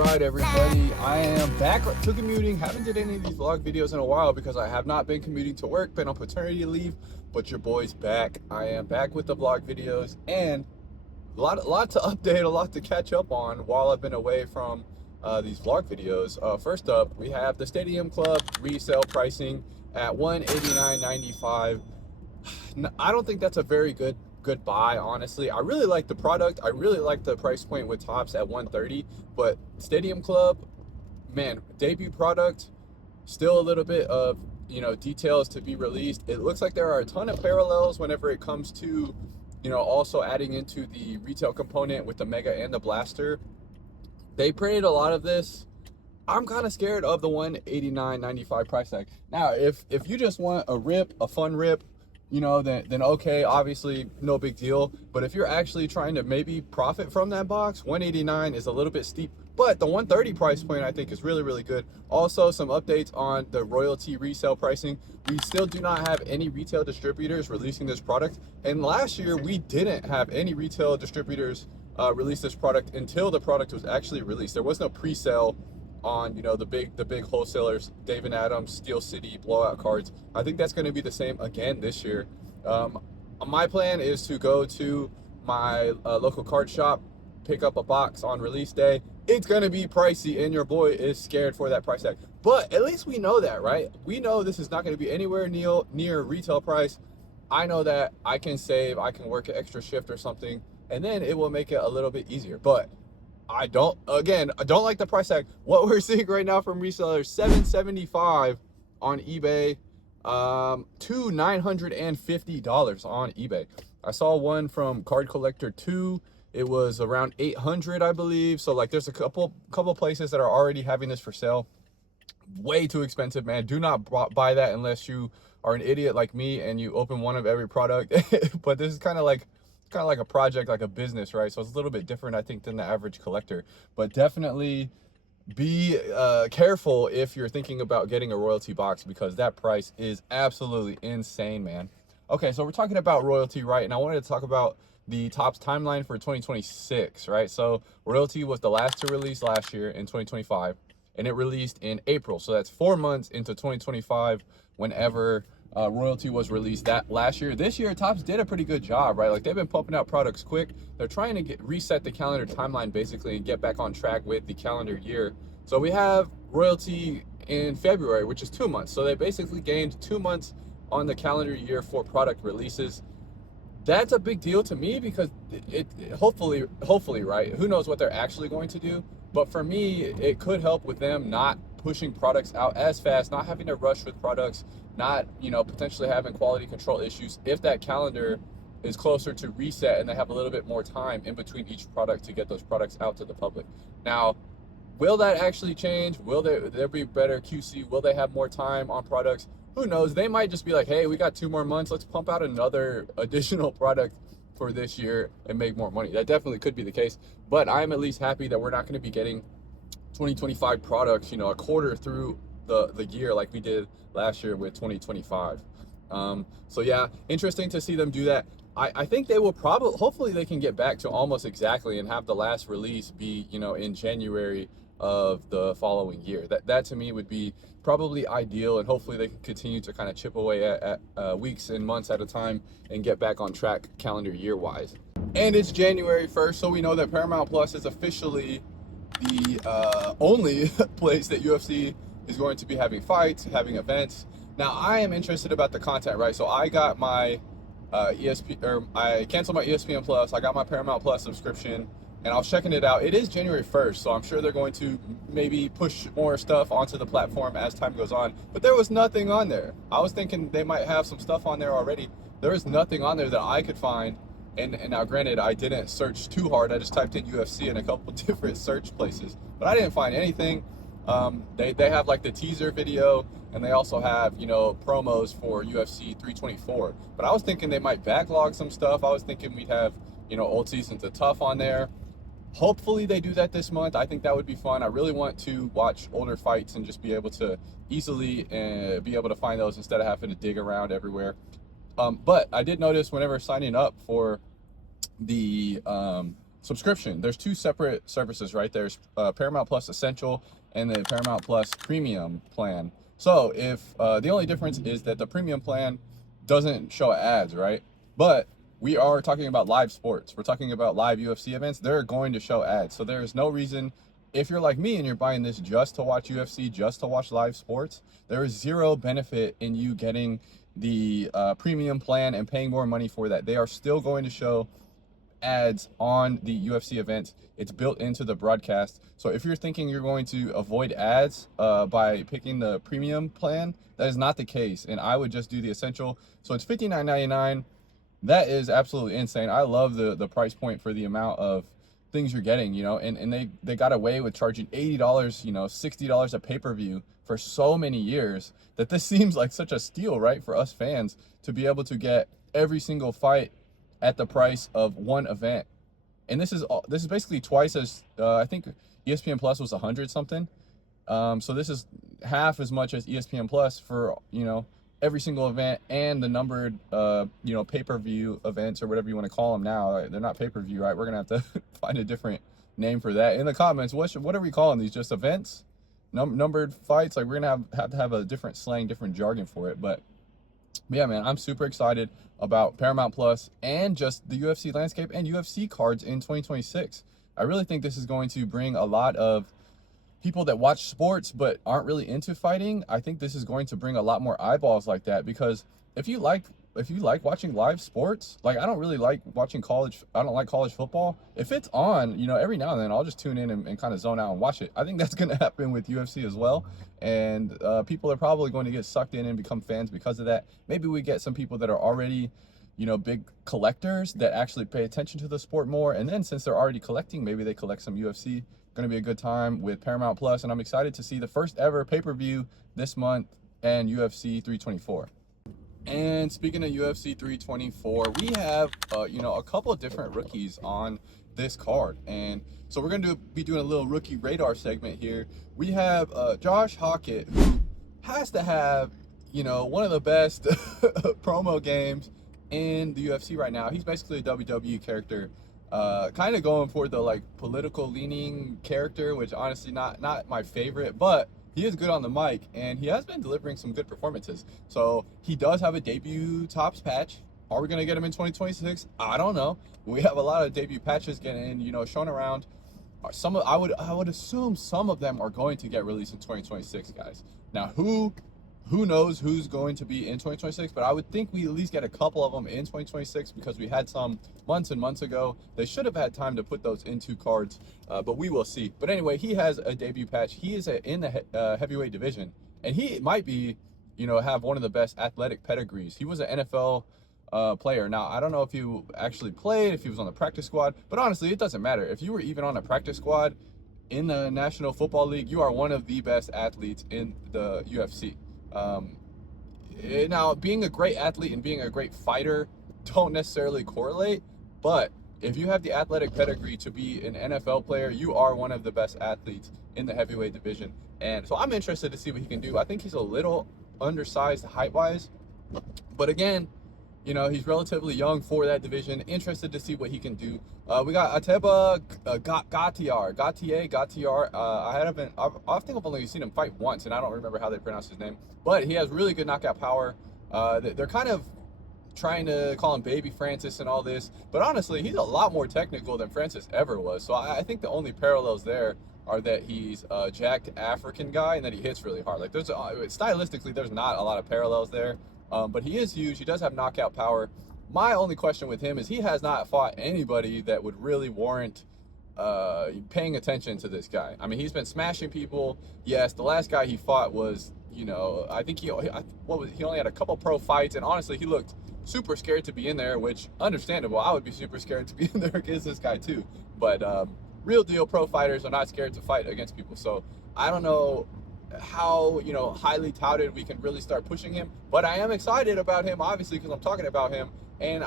right, everybody. I am back to commuting. Haven't did any of these vlog videos in a while because I have not been commuting to work, been on paternity leave, but your boy's back. I am back with the vlog videos and a lot to update, a lot to catch up on while I've been away from these vlog videos. First up, we have the Stadium Club resale pricing at $189.95. I don't think that's a very good buy, honestly. I really like the product. I really like the price point with tops at $130, but Stadium Club, man, debut product, still a little bit of, details to be released. It looks like there are a ton of parallels whenever it comes to, also adding into the retail component with the Mega and the Blaster. They printed a lot of this. I'm kind of scared of the $189.95 price tag. Now, if you just want a rip, a fun rip, then okay, obviously no big deal. But if you're actually trying to maybe profit from that box, $189 is a little bit steep, but the $130 price point I think is really, really good. Also, some updates on the royalty resale pricing. We still do not have any retail distributors releasing this product, and last year we didn't have any retail distributors release this product until the product was actually released. There was no pre-sale on the big wholesalers, Dave & Adams, Steel City, Blowout Cards. I think that's going to be the same again this year. My plan is to go to my local card shop, pick up a box on release day. It's going to be pricey, and your boy is scared for that price tag. But at least we know that, right? We know this is not going to be anywhere near retail price. I know that I can save, I can work an extra shift or something, and then it will make it a little bit easier. But I don't like the price tag. What we're seeing right now from resellers, $775 on eBay, to $950 on eBay. I saw one from Card Collector 2. It was around $800, I believe. So like, there's a couple places that are already having this for sale. Way too expensive, man. Do not buy that unless you are an idiot like me and you open one of every product. But this is kind of like a project, like a business, right? So it's a little bit different, I think, than the average collector. But definitely be careful if you're thinking about getting a royalty box, because that price is absolutely insane, man. Okay, so we're talking about royalty, right? And I wanted to talk about the Topps timeline for 2026, right? So royalty was the last to release last year in 2025, and it released in April. So that's 4 months into 2025 whenever royalty was released that last year. This year, Topps did a pretty good job, right? Like, they've been pumping out products quick. They're trying to reset the calendar timeline basically and get back on track with the calendar year. So we have royalty in February, which is 2 months. So they basically gained 2 months on the calendar year for product releases. That's a big deal to me because it hopefully, right? Who knows what they're actually going to do? But for me, it could help with them not pushing products out as fast, not having to rush with products, not, potentially having quality control issues if that calendar is closer to reset and they have a little bit more time in between each product to get those products out to the public. Now, will that actually change? Will there be better QC? Will they have more time on products? Who knows? They might just be like, hey, we got 2 more months. Let's pump out another additional product for this year and make more money. That definitely could be the case. But I'm at least happy that we're not going to be getting 2025 products, a quarter through the year like we did last year with 2025. So yeah, interesting to see them do that. I think they will hopefully they can get back to almost exactly and have the last release be, in January of the following year. That to me would be probably ideal, and hopefully they can continue to kind of chip away at weeks and months at a time and get back on track calendar year wise. And it's January 1st, so we know that Paramount Plus is officially the only place that UFC is going to be having fights, having events. Now, I am interested about the content, right? So I got my I canceled my ESPN Plus. I got my Paramount Plus subscription, and I was checking it out. It is January 1st, so I'm sure they're going to maybe push more stuff onto the platform as time goes on. But there was nothing on there. I was thinking they might have some stuff on there already. There was nothing on there that I could find. And now, granted, I didn't search too hard. I just typed in UFC in a couple different search places, but I didn't find anything. They have like the teaser video, and they also have, promos for UFC 324. But I was thinking they might backlog some stuff. I was thinking we'd have, old seasons of Tough on there. Hopefully they do that this month. I think that would be fun. I really want to watch older fights and just be able to easily be able to find those instead of having to dig around everywhere. But I did notice whenever signing up for the subscription. There's two separate services, right? There's Paramount Plus Essential and the Paramount Plus Premium plan. So if the only difference is that the premium plan doesn't show ads, right? But we are talking about live sports. We're talking about live UFC events. They're going to show ads. So there's no reason, if you're like me and you're buying this just to watch UFC, just to watch live sports, there is zero benefit in you getting the premium plan and paying more money for that. They are still going to show ads on the UFC events. It's built into the broadcast. So if you're thinking you're going to avoid ads by picking the premium plan, that is not the case. And I would just do the essential. So it's $59.99. That is absolutely insane. I love the price point for the amount of things you're getting, you know, and they got away with charging $80, you know, $60 a pay-per-view for so many years that this seems like such a steal, right, for us fans to be able to get every single fight at the price of one event. And this is basically twice as I think ESPN Plus was 100 something. So this is half as much as ESPN Plus for, you know, every single event and the numbered you know, pay-per-view events or whatever you want to call them now. They're not pay-per-view, right? We're gonna have to find a different name for that in the comments. What are we calling these? Just events, numbered fights? Like, we're gonna have to have a different slang, different jargon for it. But yeah, man, I'm super excited about Paramount Plus and just the UFC landscape and UFC cards in 2026. I really think this is going to bring a lot of people that watch sports but aren't really into fighting. I think this is going to bring a lot more eyeballs like that, because if you like watching live sports, like, I don't really like watching I don't like college football. If it's on, you know, every now and then I'll just tune in and kind of zone out and watch it. I think that's going to happen with UFC as well. And people are probably going to get sucked in and become fans because of that. Maybe we get some people that are already, you know, big collectors that actually pay attention to the sport more. And then since they're already collecting, maybe they collect some UFC. Going to be a good time with Paramount Plus, and I'm excited to see the first ever pay-per-view this month and UFC 324. And speaking of UFC 324, we have you know, a couple of different rookies on this card, and so we're going to be doing a little rookie radar segment here. We have Josh Hockett, who has to have, you know, one of the best promo games in the UFC right now. He's basically a WWE character. Kind of going for the like political leaning character, which honestly not my favorite, but he is good on the mic and he has been delivering some good performances. So he does have a debut Topps patch. Are we gonna get him in 2026? I don't know. We have a lot of debut patches getting, you know, shown around. I would assume some of them are going to get released in 2026, guys. Now who knows who's going to be in 2026, but I would think we at least get a couple of them in 2026 because we had some months and months ago. They should have had time to put those into cards, but we will see. But anyway, he has a debut patch. He is in the heavyweight division, and he might be, you know, have one of the best athletic pedigrees. He was an NFL player. Now, I don't know if he actually played, if he was on the practice squad, but honestly, it doesn't matter. If you were even on a practice squad in the National Football League, you are one of the best athletes in the UFC. Now, being a great athlete and being a great fighter don't necessarily correlate, but if you have the athletic pedigree to be an NFL player, you are one of the best athletes in the heavyweight division. And so I'm interested to see what he can do. I think he's a little undersized height-wise, but again, you know, he's relatively young for that division. Interested to see what he can do. We got Ateba Gatiar. I think I've only seen him fight once, and I don't remember how they pronounce his name. But he has really good knockout power. They're kind of trying to call him Baby Francis and all this, but honestly, he's a lot more technical than Francis ever was. So I think the only parallels there are that he's a jacked African guy and that he hits really hard. Like, stylistically, there's not a lot of parallels there. But he is huge. He does have knockout power. My only question with him is he has not fought anybody that would really warrant paying attention to this guy. I mean, he's been smashing people. Yes, the last guy he fought was, you know, I think he only had a couple pro fights, and honestly, he looked super scared to be in there, which understandable. I would be super scared to be in there against this guy too. But real deal pro fighters are not scared to fight against people. So I don't know how, you know, highly touted we can really start pushing him, but I am excited about him, obviously, because I'm talking about him. And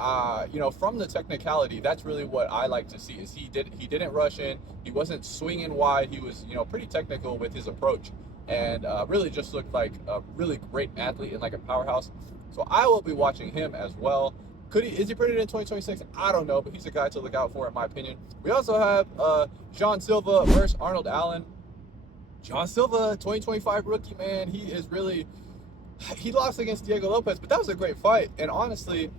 you know, from the technicality, that's really what I like to see, is he didn't rush in, he wasn't swinging wide, he was, you know, pretty technical with his approach, and really just looked like a really great athlete and like a powerhouse. So I will be watching him as well. Is he printed in 2026? I don't know, but he's a guy to look out for in my opinion. We also have John Silva versus Arnold Allen. John Silva, 2025 rookie, man. He lost against Diego Lopez, but that was a great fight. And honestly,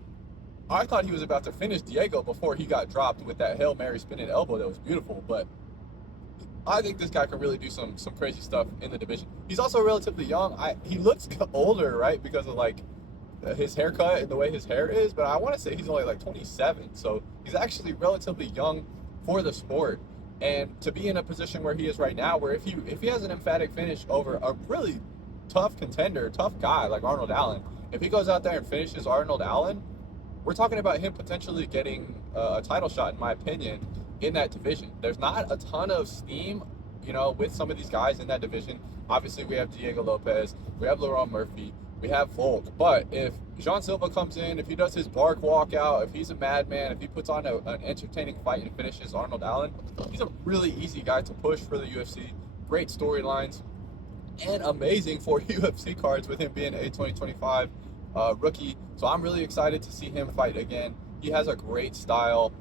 I thought he was about to finish Diego before he got dropped with that Hail Mary spinning elbow that was beautiful. But I think this guy can really do some crazy stuff in the division. He's also relatively young. He looks older, right, because of like his haircut and the way his hair is, but I want to say he's only like 27, so he's actually relatively young for the sport. And to be in a position where he is right now, where if he has an emphatic finish over a really tough contender, tough guy like Arnold Allen, if he goes out there and finishes Arnold Allen, we're talking about him potentially getting a title shot, in my opinion, in that division. There's not a ton of steam, with some of these guys in that division. Obviously, we have Diego Lopez, we have Laurent Murphy, we have Volk. But if John Silva comes in, if he does his bark walkout, if he's a madman, if he puts on an entertaining fight and finishes Arnold Allen, he's a really easy guy to push for the UFC. Great storylines and amazing for UFC cards with him being a 2025 rookie. So I'm really excited to see him fight again. He has a great style,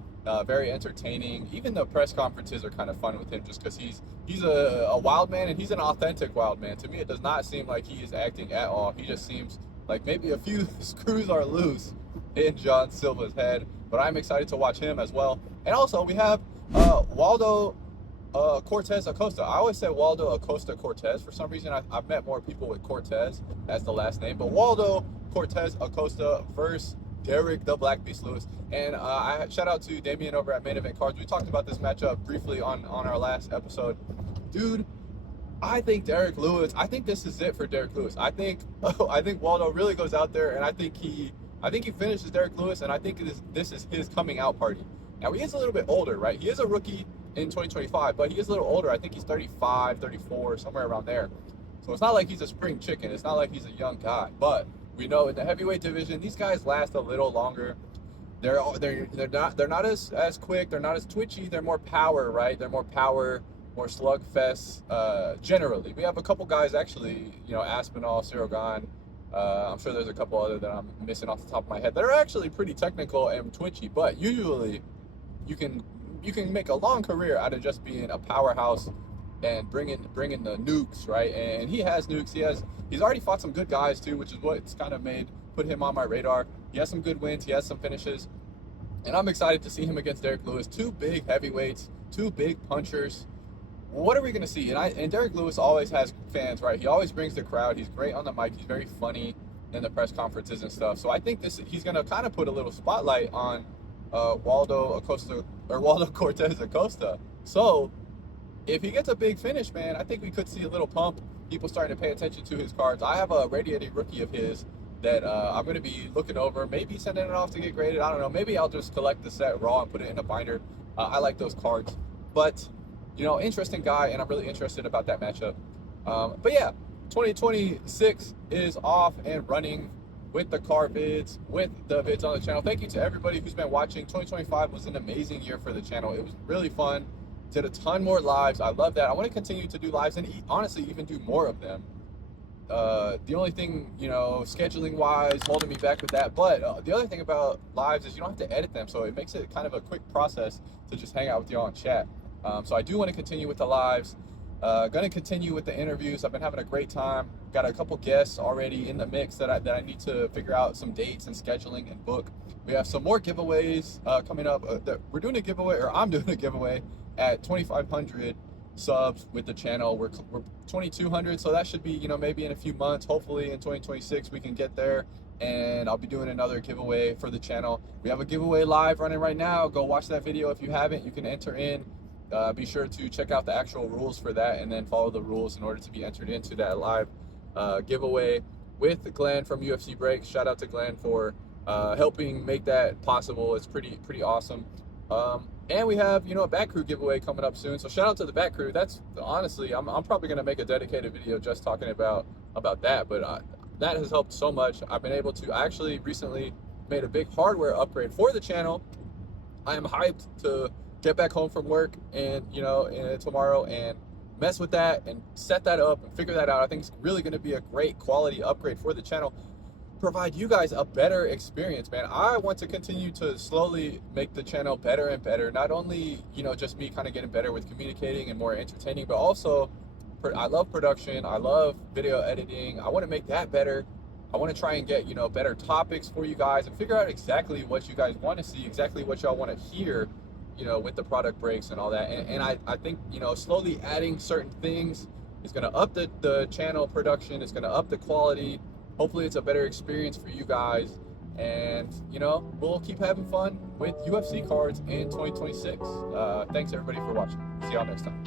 very entertaining. Even the press conferences are kind of fun with him just because he's a wild man, and he's an authentic wild man. To me, it does not seem like he is acting at all. He just seems like maybe a few screws are loose in John Silva's head, but I'm excited to watch him as well. And also we have Waldo Cortez Acosta. I always say Waldo Acosta Cortez. For some reason, I've met more people with Cortez as the last name, but Waldo Cortez Acosta versus Derek the Black Beast Lewis. And I shout out to Damien over at Main Event Cards. We talked about this matchup briefly on our last episode. Dude, I think this is it for Derek Lewis. I think Waldo really goes out there, and I think he finishes Derek Lewis, and I think this is his coming out party. Now, he is a little bit older, right? He is a rookie in 2025, but he is a little older. I think he's 35, 34, somewhere around there. So it's not like he's a spring chicken. It's not like he's a young guy. But we know in the heavyweight division, these guys last a little longer. They're not as quick. They're not as twitchy. They're more power, right? They're more power, more slugfest. Generally, we have a couple guys actually. Aspinall, Cyril Gane. I'm sure there's a couple other that I'm missing off the top of my head that are actually pretty technical and twitchy. But usually, you can make a long career out of just being a powerhouse and bringing the nukes, right? And he has nukes. He's already fought some good guys too, which is what's kind of put him on my radar. He has some good wins. He has some finishes, and I'm excited to see him against Derek Lewis. Two big heavyweights, two big punchers. What are we gonna see? And Derek Lewis always has fans, right? He always brings the crowd. He's great on the mic. He's very funny in the press conferences and stuff. So I think he's gonna kind of put a little spotlight on Waldo Cortez Acosta. So if he gets a big finish, man, I think we could see a little pump. People starting to pay attention to his cards. I have a radiating rookie of his that I'm going to be looking over, maybe sending it off to get graded. I don't know. Maybe I'll just collect the set raw and put it in a binder. I like those cards. But, interesting guy, and I'm really interested about that matchup. But yeah, 2026 is off and running with the card vids, with the vids on the channel. Thank you to everybody who's been watching. 2025 was an amazing year for the channel. It was really fun. Did a ton more lives. I love that. I want to continue to do lives and honestly even do more of them. The only thing, scheduling wise, holding me back with that. But the other thing about lives is you don't have to edit them. So it makes it kind of a quick process to just hang out with y'all and chat. So I do want to continue with the lives. Going to continue with the interviews. I've been having a great time. Got a couple guests already in the mix that I need to figure out some dates and scheduling and book. We have some more giveaways coming up. We're doing a giveaway, or I'm doing a giveaway at 2,500 subs with the channel. We're 2,200, so that should be, maybe in a few months. Hopefully in 2026 we can get there, and I'll be doing another giveaway for the channel. We have a giveaway live running right now. Go watch that video if you haven't. You can enter in. Be sure to check out the actual rules for that, and then follow the rules in order to be entered into that live giveaway with Glenn from UFC Break. Shout out to Glenn for helping make that possible. It's pretty awesome. And we have, a back crew giveaway coming up soon. So shout out to the back crew. That's honestly, I'm probably going to make a dedicated video just talking about that. But that has helped so much. I've been able to, I actually recently made a big hardware upgrade for the channel. I am hyped to get back home from work and, tomorrow and mess with that and set that up and figure that out. I think it's really going to be a great quality upgrade for the channel. provide you guys a better experience, man. I want to continue to slowly make the channel better and better. Not only, you know, just me kind of getting better with communicating and more entertaining, but also I love production. I love video editing. I want to make that better. I want to try and get, you know, better topics for you guys and figure out exactly what you guys want to see, exactly what y'all want to hear, you know, with the product breaks and all that. And I think, you know, slowly adding certain things is going to up the channel production. It's going to up the quality. Hopefully it's a better experience for you guys. And, you know, we'll keep having fun with UFC cards in 2026. Thanks everybody for watching. See y'all next time.